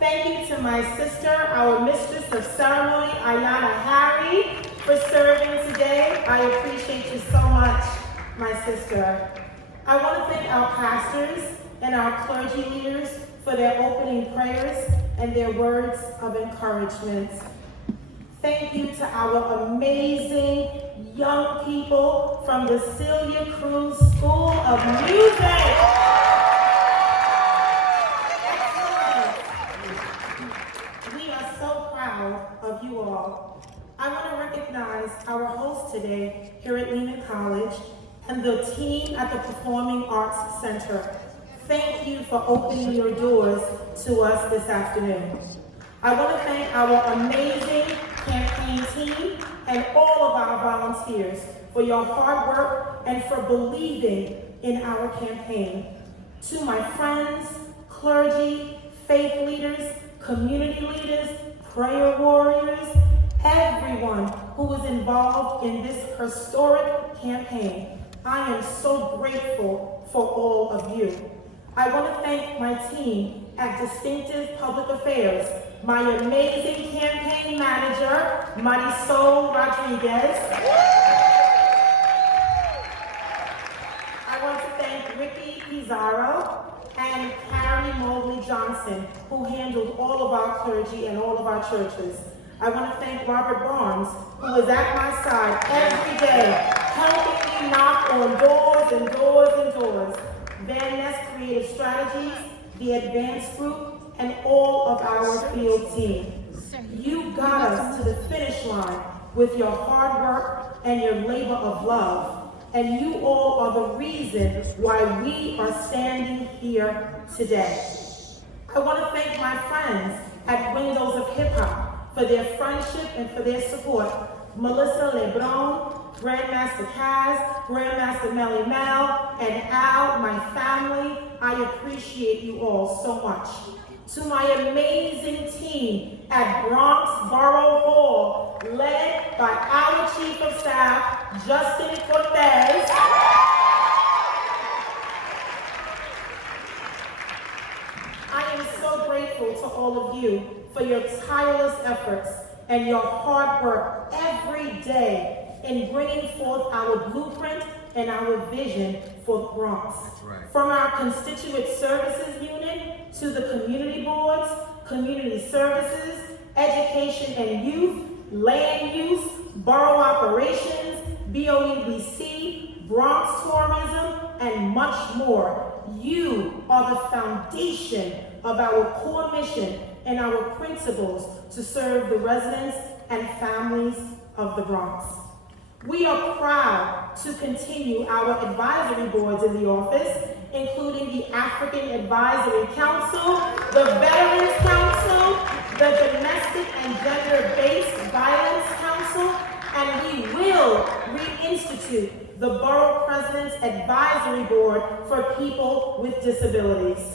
Thank you to my sister, our mistress of ceremony, Ayana Harry, for serving today. I appreciate you so much, my sister. I want to thank our pastors and our clergy leaders for their opening prayers and their words of encouragement. Thank you to our amazing young people from the Celia Cruz School of Music. Excellent. We are so proud of you all. I want to recognize our host today here at Lehman College and the team at the Performing Arts Center. Thank you for opening your doors to us this afternoon. I want to thank our amazing campaign team and all of our volunteers for your hard work and for believing in our campaign. To my friends, clergy, faith leaders, community leaders, prayer warriors, everyone who was involved in this historic campaign, I am so grateful for all of you. I want to thank my team at Distinctive Public Affairs, my amazing campaign manager, Marisol Rodriguez. I want to thank Ricky Pizarro and Carrie Mobley Johnson, who handled all of our clergy and all of our churches. I want to thank Robert Barnes, who was at my side every day, helping me knock on doors and doors and doors. Vanessa Creative Strategies, the Advanced Group, and all of our field team. You got us to the finish line with your hard work and your labor of love, and you all are the reason why we are standing here today. I want to thank my friends at Windows of Hip Hop for their friendship and for their support. Melissa Lebron, Grandmaster Kaz, Grandmaster Melly Mel, and Al, my family, I appreciate you all so much. To my amazing team at Bronx Borough Hall, led by our Chief of Staff, Justin Cortez. I am so grateful to all of you for your tireless efforts and your hard work every day in bringing forth our blueprint and our vision for the Bronx. Right. From our constituent services unit to the community boards, community services, education and youth, land use, borough operations, BOEBC, Bronx tourism, and much more. You are the foundation of our core mission and our principles to serve the residents and families of the Bronx. We are proud to continue our advisory boards in the office, including the African Advisory Council, the Veterans Council, the Domestic and Gender-Based Violence Council, and we will reinstitute the Borough President's Advisory Board for People with Disabilities.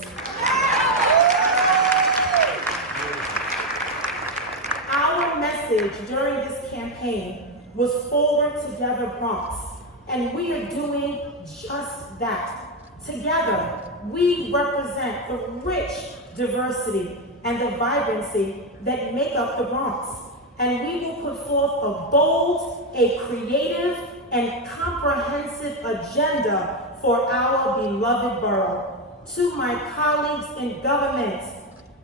Our message during this campaign was Forward Together Bronx, and we are doing just that. Together, we represent the rich diversity and the vibrancy that make up the Bronx, and we will put forth a bold, a creative, and comprehensive agenda for our beloved borough. To my colleagues in government,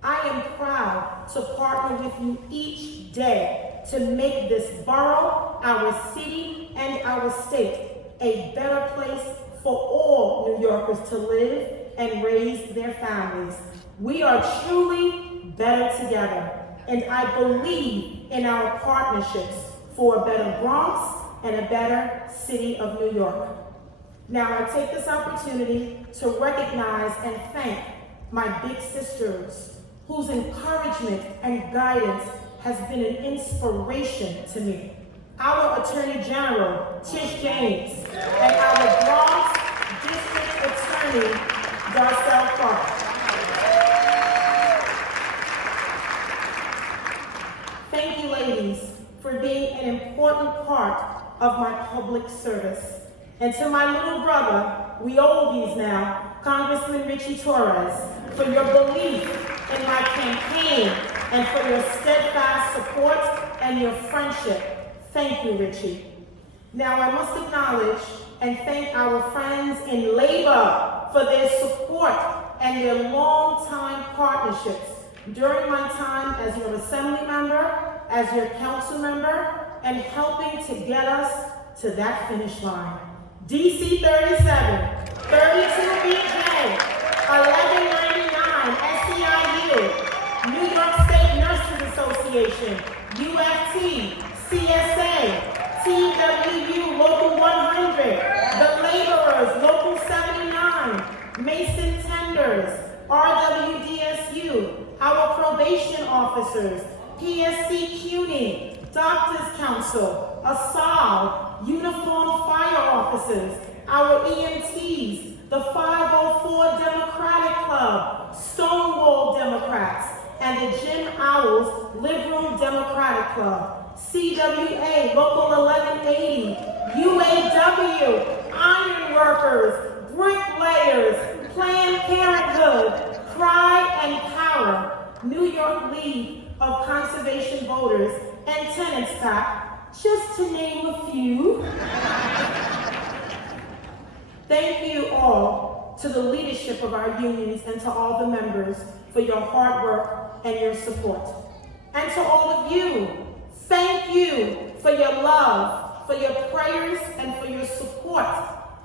I am proud to partner with you each day to make this borough, our city, and our state a better place for all New Yorkers to live and raise their families. We are truly better together, and I believe in our partnerships for a better Bronx and a better city of New York. Now I take this opportunity to recognize and thank my big sisters, whose encouragement and guidance has been an inspiration to me. Our Attorney General, Tish James, and our Bronx District Attorney, Darcel Clark. Thank you, ladies, for being an important part of my public service. And to my little brother, we oldies now, Congressman Richie Torres, for your belief in my campaign and for your steadfast support and your friendship. Thank you, Richie. Now I must acknowledge and thank our friends in labor for their support and their long-time partnerships during my time as your assembly member, as your council member, and helping to get us to that finish line. DC 37, 32BJ, 1199 SEIU, New York State Nurses Association, UFT, CSA, TWU Local 100, The Laborers Local 79, Mason Tenders, RWDSU, our probation officers, PSC CUNY, Doctors Council, ASAL, Uniformed Fire Officers, our EMTs, the 504 Democratic Club, Stonewall Democrats, and the Jim Owls Liberal Democratic Club, CWA Local 1180, UAW, Iron Workers, Bricklayers, Planned Parenthood, Pride and Power, New York League of Conservation Voters, and Tenant Stock, just to name a few. Thank you all to the leadership of our unions and to all the members for your hard work and your support. And to all of you, thank you for your love, for your prayers, and for your support,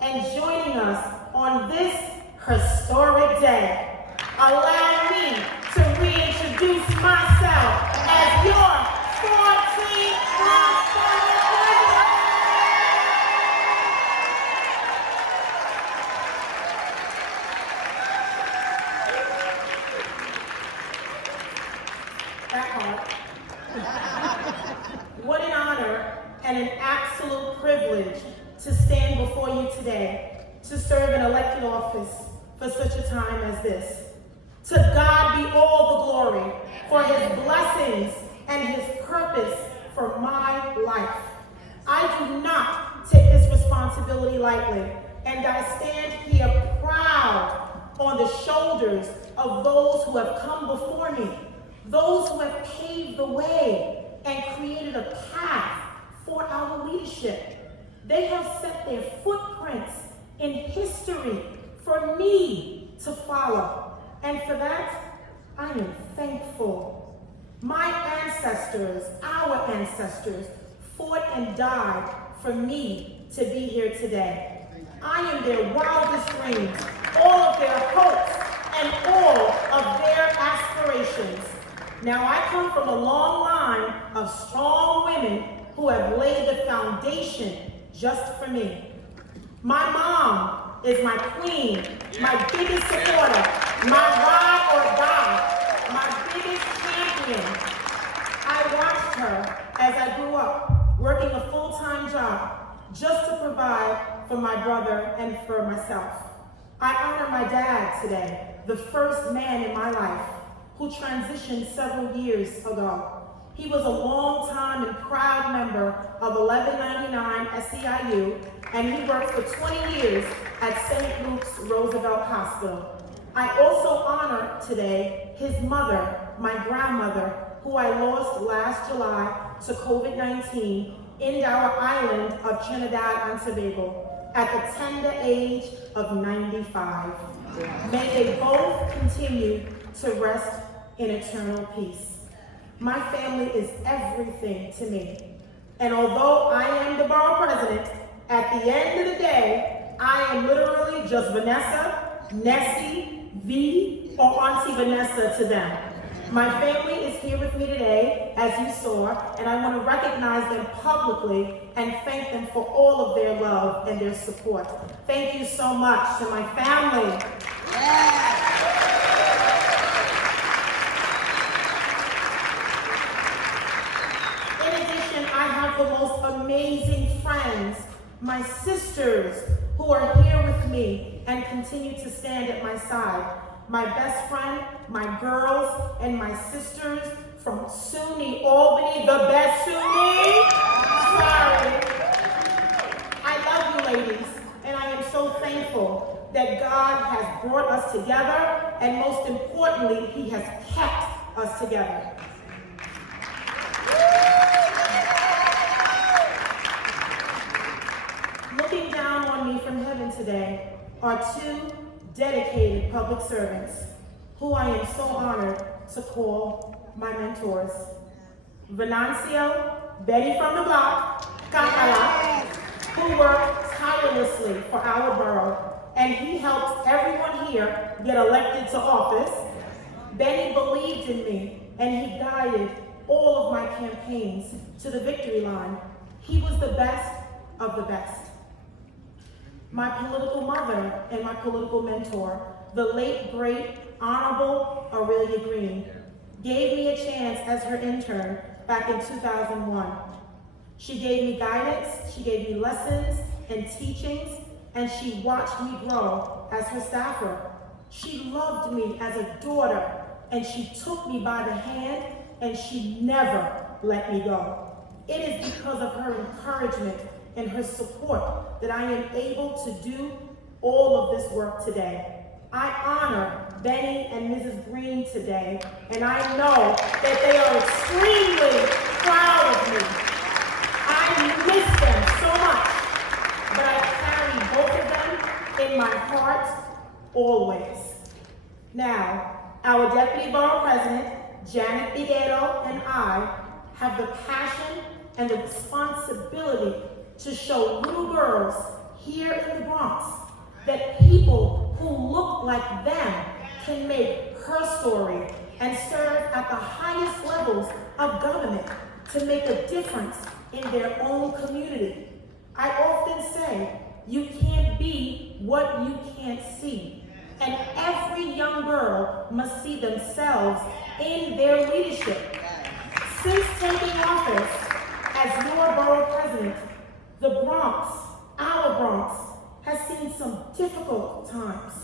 and joining us on this historic day. Allow me to reintroduce myself as your 14th Bronx President. That part. What an honor and an absolute privilege to stand before you today to serve an elected office for such a time as this. To God be all the glory for his blessings and his purpose for my life. I do not take this responsibility lightly, and I stand here proud on the shoulders of those who have come before me, those who have paved the way and created a path for our leadership. They have set their footprints in history for me to follow. And for that, I am thankful. My ancestors, our ancestors, fought and died for me to be here today. I am their wildest dreams, all of their hopes, and all of their aspirations. Now, I come from a long line of strong women who have laid the foundation just for me. My mom is my queen, my biggest supporter, my ride or die, my biggest champion. I watched her as I grew up, working a full-time job just to provide for my brother and for myself. I honor my dad today, the first man in my life who transitioned several years ago. He was a long-time and proud member of 1199 SEIU, and he worked for 20 years at St. Luke's Roosevelt Hospital. I also honor today his mother, my grandmother, who I lost last July to COVID-19 in our island of Trinidad and Tobago at the tender age of 95. May they both continue to rest in eternal peace. My family is everything to me. And although I am the borough president, at the end of the day, I am literally just Vanessa, Nessie, V, or Auntie Vanessa to them. My family is here with me today, as you saw, and I want to recognize them publicly and thank them for all of their love and their support. Thank you so much to my family. Yeah. The most amazing friends, my sisters who are here with me and continue to stand at my side. My best friend, my girls, and my sisters from SUNY Albany, the best SUNY. Sorry. I love you ladies, and I am so thankful that God has brought us together, and most importantly, He has kept us together. Looking down on me from heaven today are two dedicated public servants who I am so honored to call my mentors. Venancio, Betty from the block, Kakala, who worked tirelessly for our borough, and he helped everyone here get elected to office. Benny believed in me, and he guided all of my campaigns to the victory line. He was the best of the best. My political mother and my political mentor, the late, great, Honorable Aurelia Green, gave me a chance as her intern back in 2001. She gave me guidance, she gave me lessons and teachings, and she watched me grow as her staffer. She loved me as a daughter, and she took me by the hand, and she never let me go. It is because of her encouragement and her support that I am able to do all of this work today. I honor Benny and Mrs. Green today, and I know that they are extremely proud of me. I miss them so much, but I carry both of them in my heart always. Now, our Deputy Borough President, Janet Figueroa, and I have the passion and the responsibility to show little girls here in the Bronx that people who look like them can make her story and serve at the highest levels of government to make a difference in their own community. I often say, you can't be what you can't see. And every young girl must see themselves in their leadership. Since taking office as your borough president, the Bronx, our Bronx, has seen some difficult times.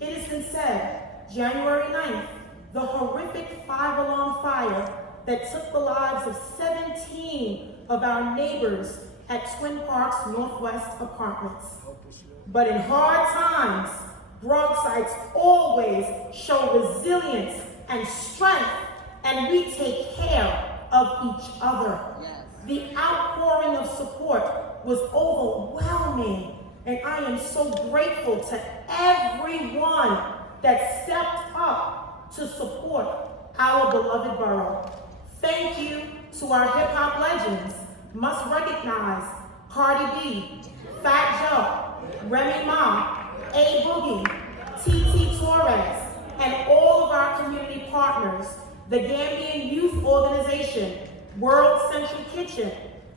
It has been said, January 9th, the horrific 5-alarm fire that took the lives of 17 of our neighbors at Twin Parks Northwest Apartments. But in hard times, Bronxites always show resilience and strength, and we take care of each other. The outpouring of support was overwhelming, and I am so grateful to everyone that stepped up to support our beloved borough. Thank you to our hip-hop legends. Must recognize Cardi B, Fat Joe, Remy Ma, A Boogie, TT Torres, and all of our community partners, the Gambian Youth Organization, World Central Kitchen,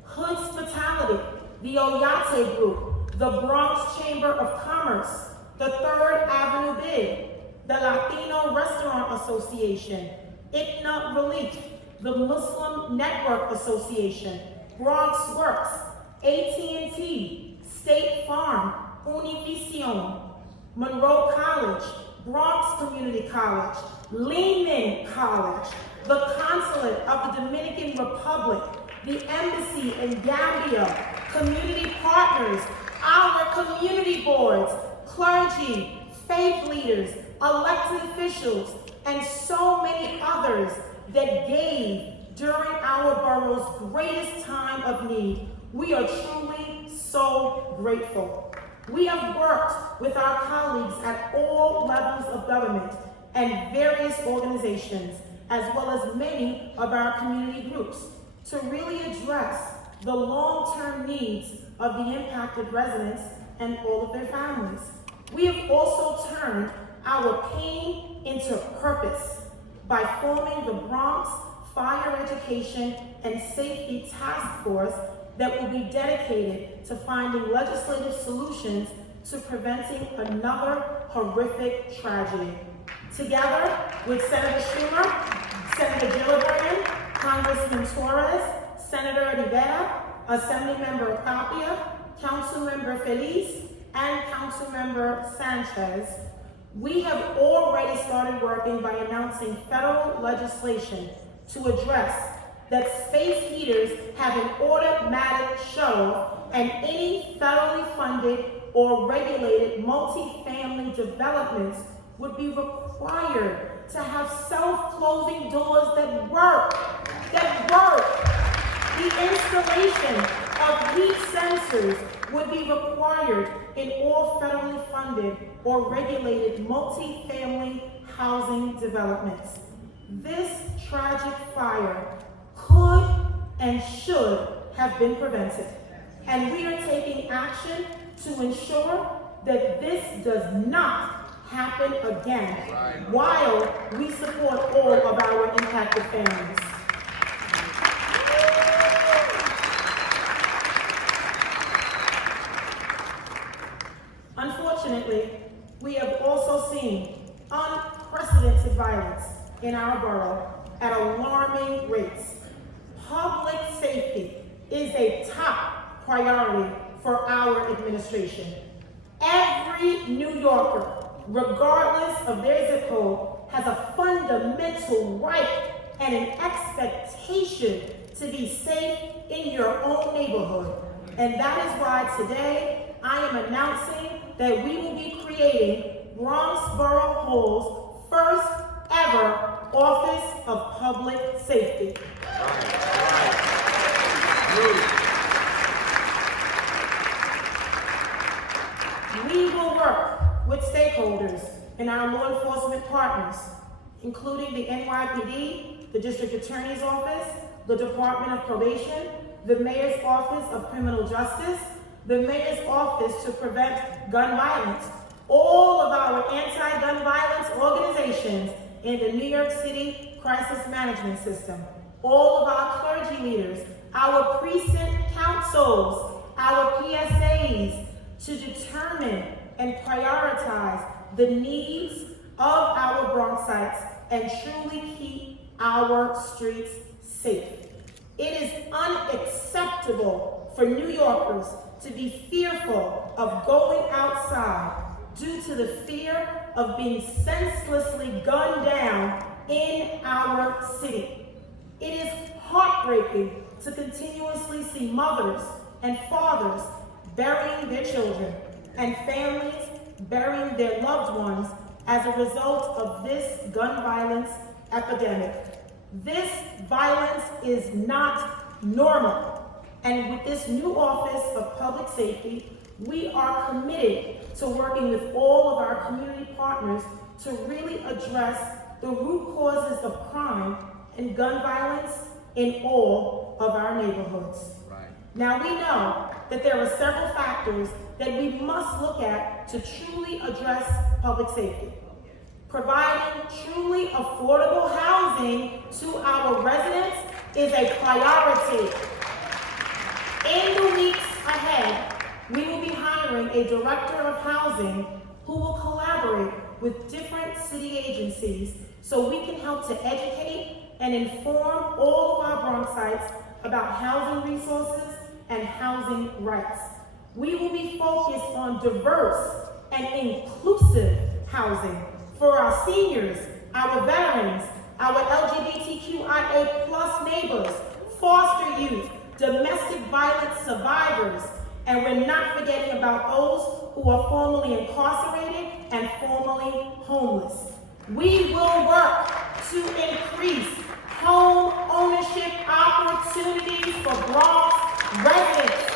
Hoodspitality, the Oyate Group, the Bronx Chamber of Commerce, the 3rd Avenue BID, the Latino Restaurant Association, ICNA Relief, the Muslim Network Association, Bronx Works, AT&T, State Farm, Univision, Monroe College, Bronx Community College, Lehman College, the Consulate of the Dominican Republic, the Embassy in Gambia, community partners, our community boards, clergy, faith leaders, elected officials, and so many others that gave during our borough's greatest time of need. We are truly so grateful. We have worked with our colleagues at all levels of government and various organizations, as well as many of our community groups, to really address the long-term needs of the impacted residents and all of their families. We have also turned our pain into purpose by forming the Bronx Fire Education and Safety Task Force that will be dedicated to finding legislative solutions to preventing another horrific tragedy. Together with Senator Schumer, Senator Gillibrand, Congressman Torres, Senator Rivera, Assemblymember Tapia, Councilmember Feliz, and Councilmember Sanchez, we have already started working by announcing federal legislation to address that space heaters have an automatic shut-off, and any federally funded or regulated multifamily developments would be required to have self-closing doors that work. The installation of heat sensors would be required in all federally funded or regulated multifamily housing developments. This tragic fire could and should have been prevented, and we are taking action to ensure that this does not happen again while we support all of our impacted families. Unfortunately, we have also seen unprecedented violence in our borough at alarming rates. Public safety is a top priority for our administration. Every New Yorker, regardless of their zip code, has a fundamental right and an expectation to be safe in your own neighborhood. And that is why today I am announcing that we will be creating Bronx Borough Hall's first ever Office of Public Safety. We will work with stakeholders and our law enforcement partners, including the NYPD, the District Attorney's Office, the Department of Probation, the Mayor's Office of Criminal Justice, the Mayor's Office to Prevent Gun Violence, all of our anti-gun violence organizations in the New York City Crisis Management System, all of our clergy leaders, our precinct councils, our PSAs, to determine and prioritize the needs of our Bronxites and truly keep our streets safe. It is unacceptable for New Yorkers to be fearful of going outside due to the fear of being senselessly gunned down in our city. It is heartbreaking to continuously see mothers and fathers burying their children and families burying their loved ones as a result of this gun violence epidemic. This violence is not normal. And with this new Office of Public Safety, we are committed to working with all of our community partners to really address the root causes of crime and gun violence in all of our neighborhoods. Right. Now we know that there are several factors that we must look at to truly address public safety. Providing truly affordable housing to our residents is a priority. In the weeks ahead, we will be hiring a director of housing who will collaborate with different city agencies so we can help to educate and inform all of our Bronxites about housing resources and housing rights. We will be focused on diverse and inclusive housing for our seniors, our veterans, our LGBTQIA+ neighbors, foster youth, domestic violence survivors, and we're not forgetting about those who are formerly incarcerated and formerly homeless. We will work to increase home ownership opportunities for Bronx residents.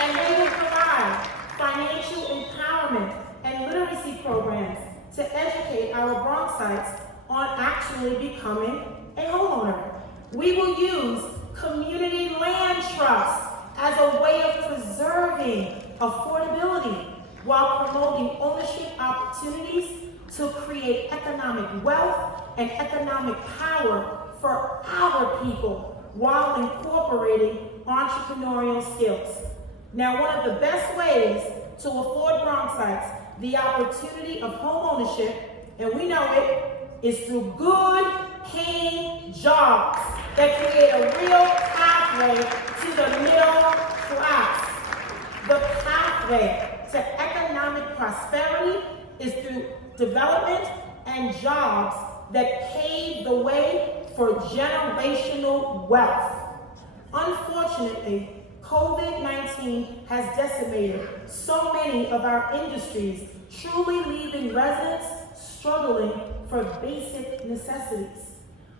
And we will provide financial empowerment and literacy programs to educate our Bronxites on actually becoming a homeowner. We will use community land trusts as a way of preserving affordability while promoting ownership opportunities to create economic wealth and economic power for our people while incorporating entrepreneurial skills. Now, one of the best ways to afford Bronxites the opportunity of home ownership, and we know it, is through good paying jobs that create a real pathway to the middle class. The pathway to economic prosperity is through development and jobs that pave the way for generational wealth. Unfortunately, COVID-19 has decimated so many of our industries, truly leaving residents struggling for basic necessities.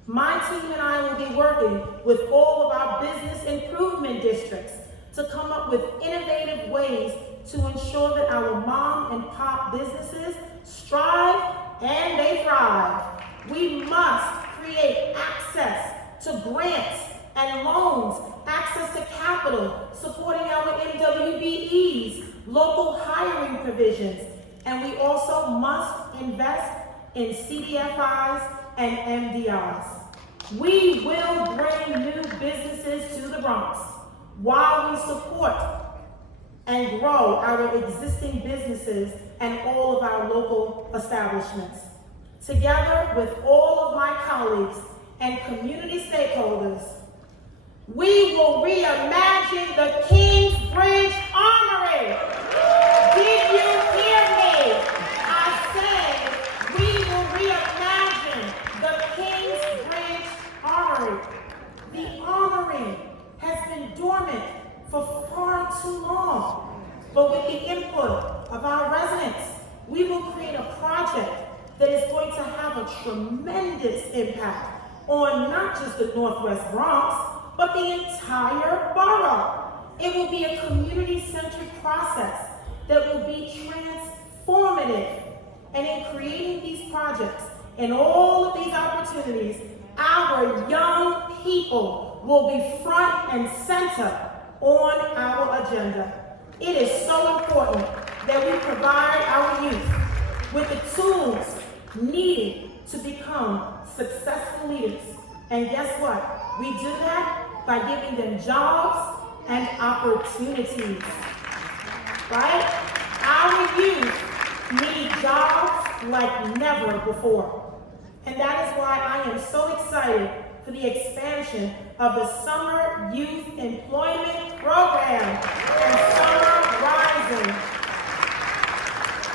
My team and I will be working with all of our business improvement districts to come up with innovative ways to ensure that our mom and pop businesses strive and they thrive. We must create access to grants and loans, access to capital, supporting our MWBEs, local hiring provisions, and we also must invest in CDFIs and MDIs. We will bring new businesses to the Bronx while we support and grow our existing businesses and all of our local establishments. Together with all of my colleagues and community stakeholders, we will reimagine the Kingsbridge Armory. Did you hear me? I said we will reimagine the Kingsbridge Armory. The Armory has been dormant for far too long, but with the input of our residents, we will create a project that is going to have a tremendous impact on not just the Northwest Bronx, but the entire borough. It will be a community-centric process that will be transformative. And in creating these projects and all of these opportunities, our young people will be front and center on our agenda. It is so important that we provide our youth with the tools needed to become successful leaders. And guess what? We do that by giving them jobs and opportunities, right? Our youth need jobs like never before. And that is why I am so excited for the expansion of the Summer Youth Employment Program and Summer Rising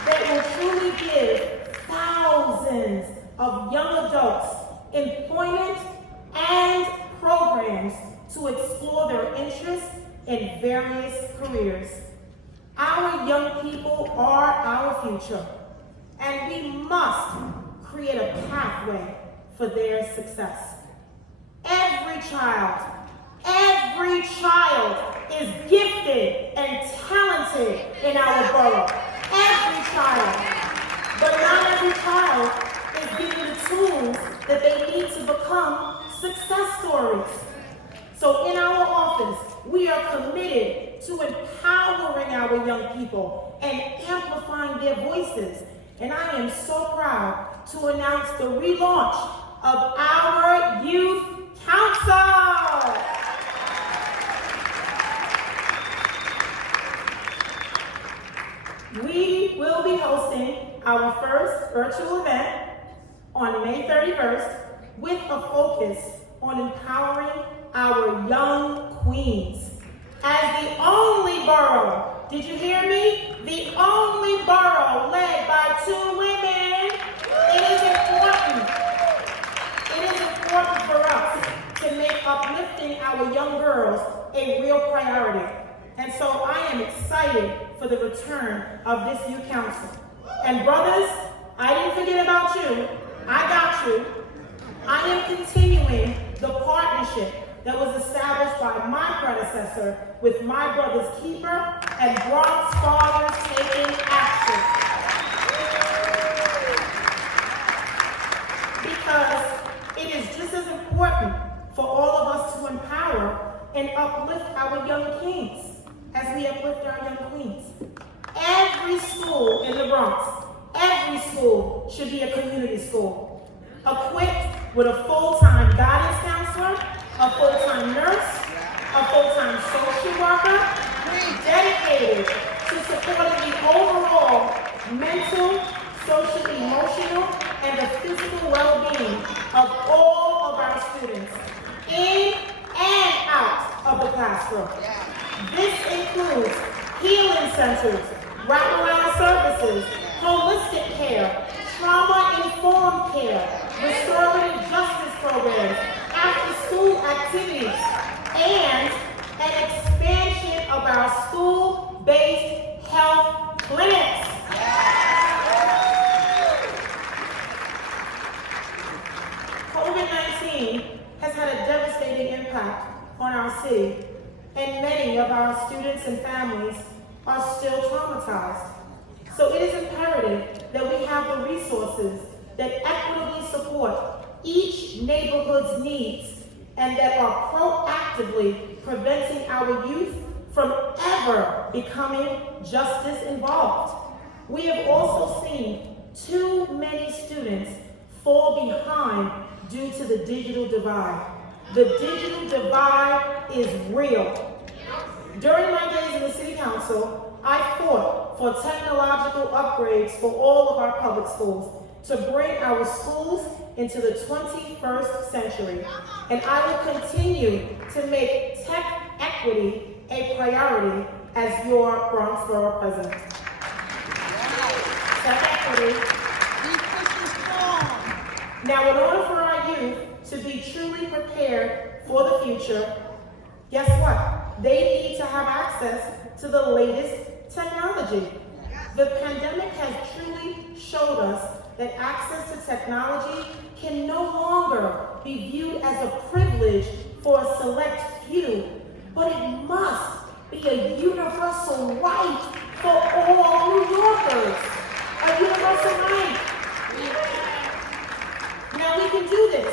that will truly give thousands of young adults employment and programs to explore their interests in various careers. Our young people are our future, and we must create a pathway for their success. Every child is gifted and talented in our borough. Every child. But not every child is given the tools that they need to become success stories. So in our office, we are committed to empowering our young people and amplifying their voices. And I am so proud to announce the relaunch of our Youth Council. We will be hosting our first virtual event on May 31st with a focus on empowering our young queens. As the only borough, did you hear me? The only borough led by 2 women. It is important for us to make uplifting our young girls a real priority. And so I am excited for the return of this youth council. And brothers, I didn't forget about you. I got you. I am continuing the partnership that was established by my predecessor with my brother's keeper and Bronx fathers taking action. Because it is just as important for all of us to empower and uplift our young kings as we uplift our young queens. Every school in the Bronx, every school should be a community school, equipped with a full-time guidance counselor, a full-time nurse, a full-time social worker, dedicated to supporting the overall mental, social, emotional, and the physical well-being of all of our students, in and out of the classroom. This includes healing centers, wraparound services, holistic care, trauma-informed care, restorative justice programs, after-school activities, and an expansion COVID-19 has had a devastating impact on our city, and many of our students and families are still traumatized. So it is imperative that we have the resources that equitably support each neighborhood's needs and that are proactively preventing our youth from ever becoming justice involved. We have also seen too many students fall behind due to the digital divide. The digital divide is real. During my days in the City Council, I fought for technological upgrades for all of our public schools to bring our schools into the 21st century. And I will continue to make tech equity a priority as your Bronx Borough President. Tech equity. Now, in order for our youth to be truly prepared for the future, guess what? They need to have access to the latest technology. The pandemic has truly showed us that access to technology can no longer be viewed as a privilege for a select few, but it must be a universal right for all New Yorkers. A universal right. Now we can do this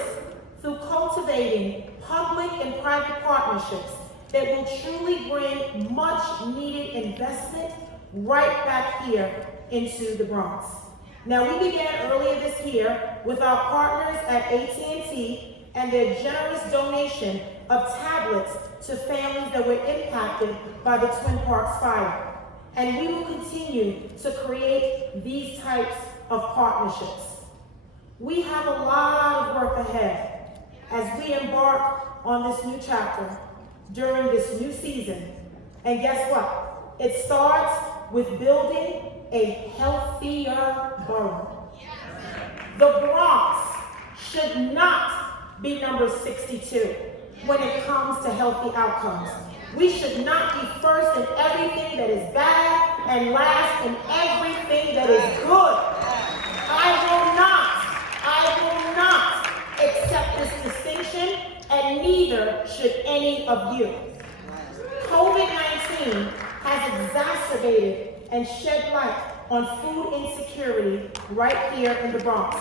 through cultivating public and private partnerships that will truly bring much needed investment right back here into the Bronx. Now we began earlier this year with our partners at AT&T and their generous donation of tablets to families that were impacted by the Twin Parks fire. And we will continue to create these types of partnerships. We have a lot of work ahead as we embark on this new chapter during this new season. And guess what? It starts with building a healthier borough. The Bronx should not be number 62 when it comes to healthy outcomes. We should not be first in everything that is bad and last in everything that is good. I will not accept this distinction, and neither should any of you. COVID-19 has exacerbated and shed light on food insecurity right here in the Bronx.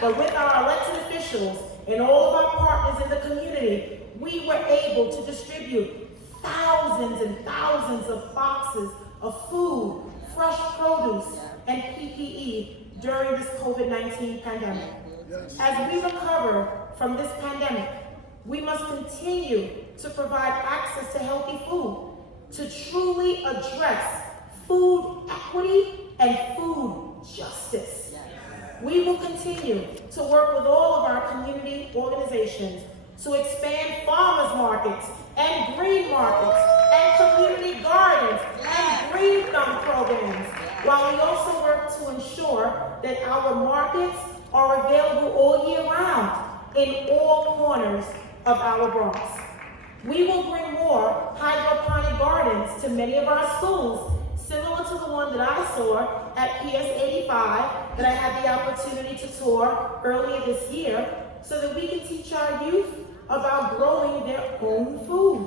But with our elected officials and all of our partners in the community, we were able to distribute thousands and thousands of boxes of food, fresh produce, and PPE during this COVID-19 pandemic. As we recover from this pandemic, we must continue to provide access to healthy food to truly address food equity and food justice. We will continue to work with all of our community organizations to expand farmers markets and green markets and community gardens and green thumb programs, while we also work to ensure that our markets are available all year round in all corners of our Bronx. We will bring more hydroponic gardens to many of our schools, similar to the one that I saw at PS 85 that I had the opportunity to tour earlier this year, so that we can teach our youth about growing their own food.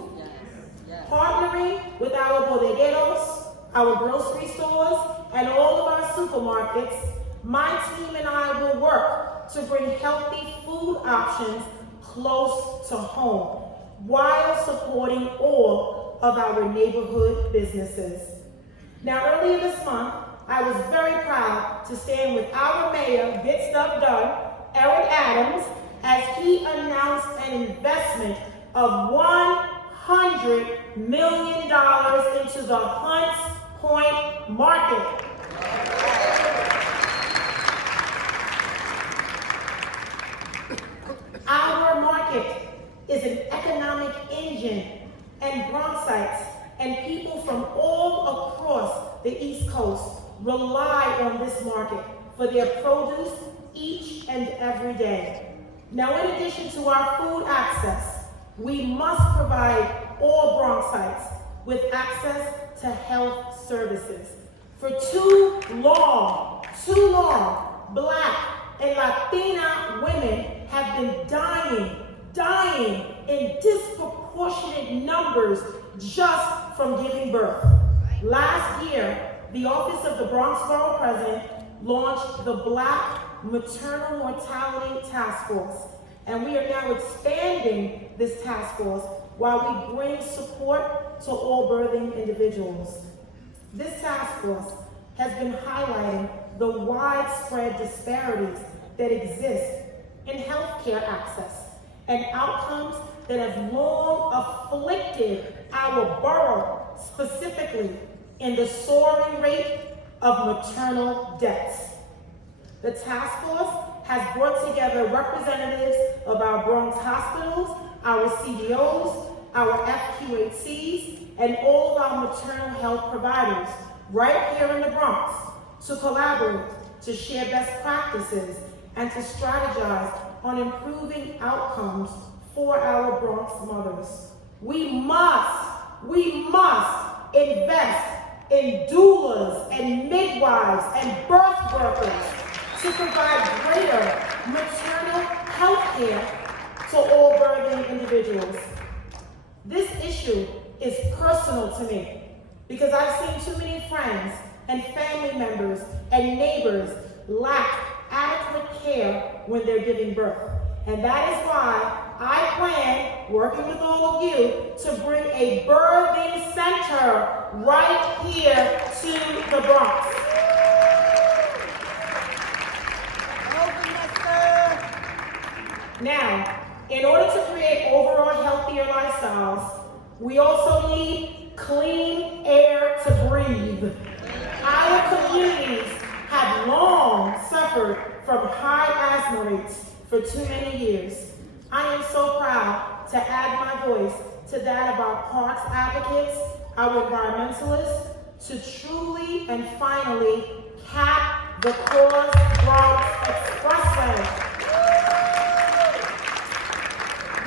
Partnering with our bodegueros, our grocery stores, and all of our supermarkets, my team and I will work to bring healthy food options close to home, while supporting all of our neighborhood businesses. Now, earlier this month, I was very proud to stand with our mayor, Get Stuff Done, Eric Adams, as he announced an investment of $100 million into the Hunts Point Market. Our market is an economic engine, and Bronxites and people from all across the East Coast rely on this market for their produce each and every day. Now, in addition to our food access, we must provide all Bronxites with access to health services. For too long, Black and Latina women have been dying dying in disproportionate numbers just from giving birth. Last year, the Office of the Bronx Borough President launched the Black Maternal Mortality Task Force, and we are now expanding this task force while we bring support to all birthing individuals. This task force has been highlighting the widespread disparities that exist in healthcare access and outcomes that have long afflicted our borough, specifically in the soaring rate of maternal deaths. The task force has brought together representatives of our Bronx hospitals, our CBOs, our FQHCs, and all of our maternal health providers right here in the Bronx to collaborate, to share best practices, and to strategize on improving outcomes for our Bronx mothers. We must invest in doulas and midwives and birth workers to provide greater maternal health care to all birthing individuals. This issue is personal to me because I've seen too many friends and family members and neighbors lack adequate care when they're giving birth. And that is why I plan, working with all of you, to bring a birthing center right here to the Bronx. Now, in order to create overall healthier lifestyles, we also need clean air to breathe. Our communities have long suffered from high asthma rates for too many years. I am so proud to add my voice to that of our parks advocates, our environmentalists, to truly and finally cap the Cross Bronx Expressway.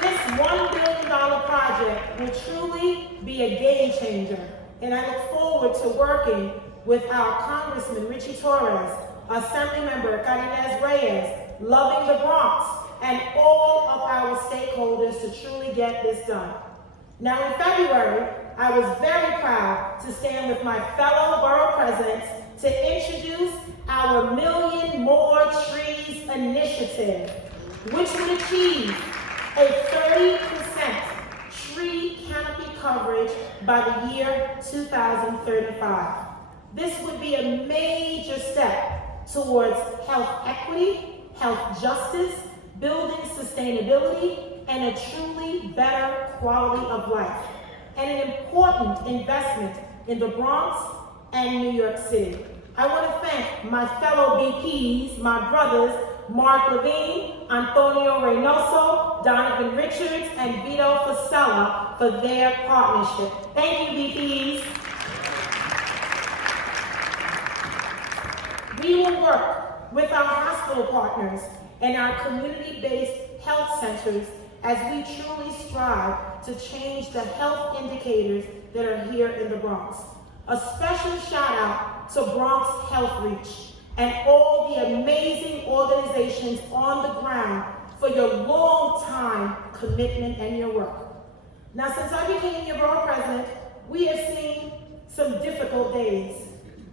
This $1 billion project will truly be a game changer, and I look forward to working with our Congressman Richie Torres, Assemblymember Carinez Reyes, Loving the Bronx, and all of our stakeholders to truly get this done. Now in February, I was very proud to stand with my fellow borough presidents to introduce our Million More Trees initiative, which would achieve a 30% tree canopy coverage by the year 2035. This would be a major step towards health equity, health justice, building sustainability, and a truly better quality of life, and an important investment in the Bronx and New York City. I want to thank my fellow BPs, my brothers, Mark Levine, Antonio Reynoso, Donovan Richards, and Vito Fasella for their partnership. Thank you, BPs. We will work with our hospital partners and our community-based health centers as we truly strive to change the health indicators that are here in the Bronx. A special shout out to Bronx Health Reach and all the amazing organizations on the ground for your long time commitment and your work. Now, since I became your borough president, we have seen some difficult days,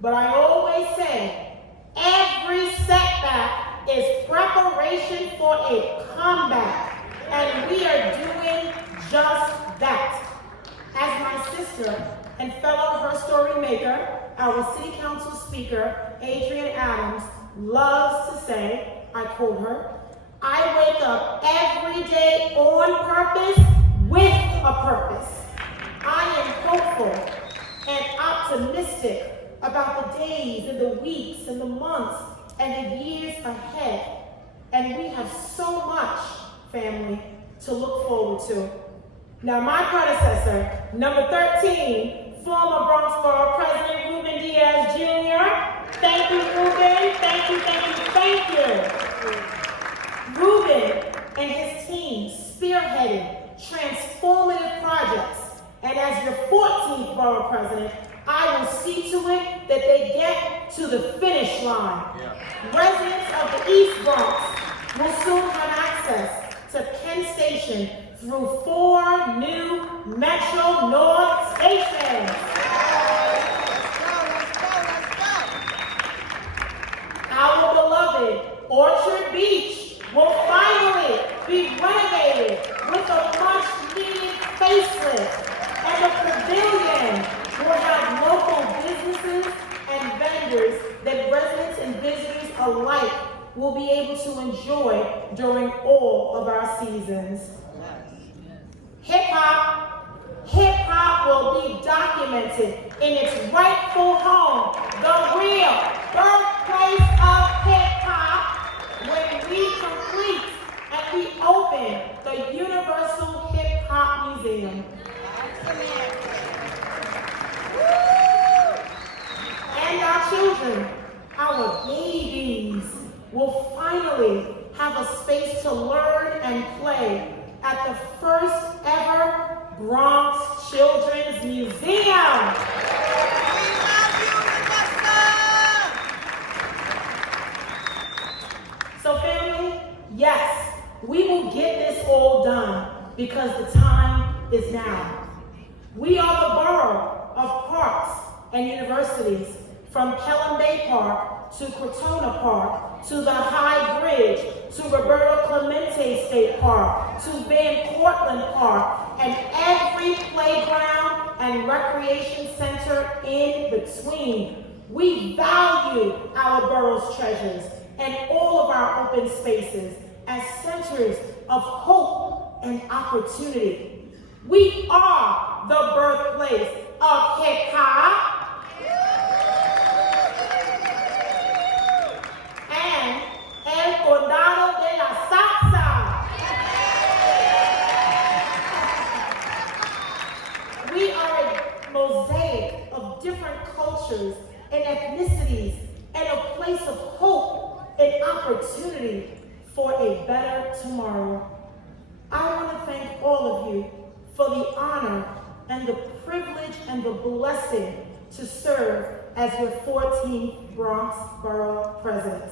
but I always say, every setback is preparation for a comeback, and we are doing just that. As my sister and fellow Her Story maker, our City Council Speaker, Adrienne Adams, loves to say, I quote her, I wake up every day on purpose with a purpose. I am hopeful and optimistic about the days and the weeks and the months and the years ahead. And we have so much, family, to look forward to. Now, my predecessor, number 13, former Bronx Borough President Ruben Diaz Jr. Thank you, Ruben. Thank you, thank you, thank you. Ruben and his team spearheaded transformative projects. And as your 14th Borough President, I will see to it that they get to the finish line. Residents of the East Bronx will soon have access to Penn Station transportation through 4 new Metro North stations. Our beloved Orchard Beach will finally be renovated with a much-needed facelift, and the pavilion will have local businesses and vendors that residents and visitors alike will be able to enjoy during all of our seasons. Hip-hop will be documented in its rightful home, the real birthplace of hip-hop, when we complete and we open the Universal Hip-Hop Museum. And our children, our babies, will finally have a space to learn and play at the first ever Bronx Children's Museum. We love you, Vanessa! So family, yes, we will get this all done because the time is now. We are the borough of parks and universities, from Pelham Bay Park to Crotona Park, to the High Bridge, to Roberto Clemente State Park, to Van Cortlandt Park, and every playground and recreation center in between. We value our borough's treasures and all of our open spaces as centers of hope and opportunity. We are the birthplace of hip-hop, and El Condado de la Salsa. We are a mosaic of different cultures and ethnicities, and a place of hope and opportunity for a better tomorrow. I want to thank all of you for the honor and the privilege and the blessing to serve as your 14th Bronx Borough President.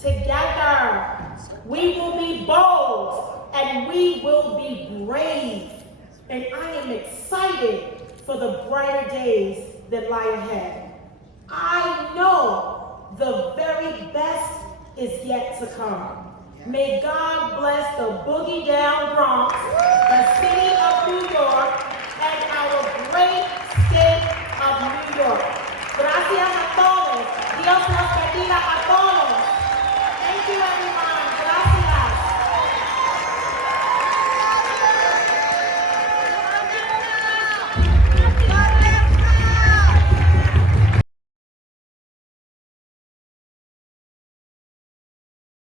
Together, we will be bold and we will be brave. And I am excited for the brighter days that lie ahead. I know the very best is yet to come. May God bless the boogie down Bronx, the city of New York,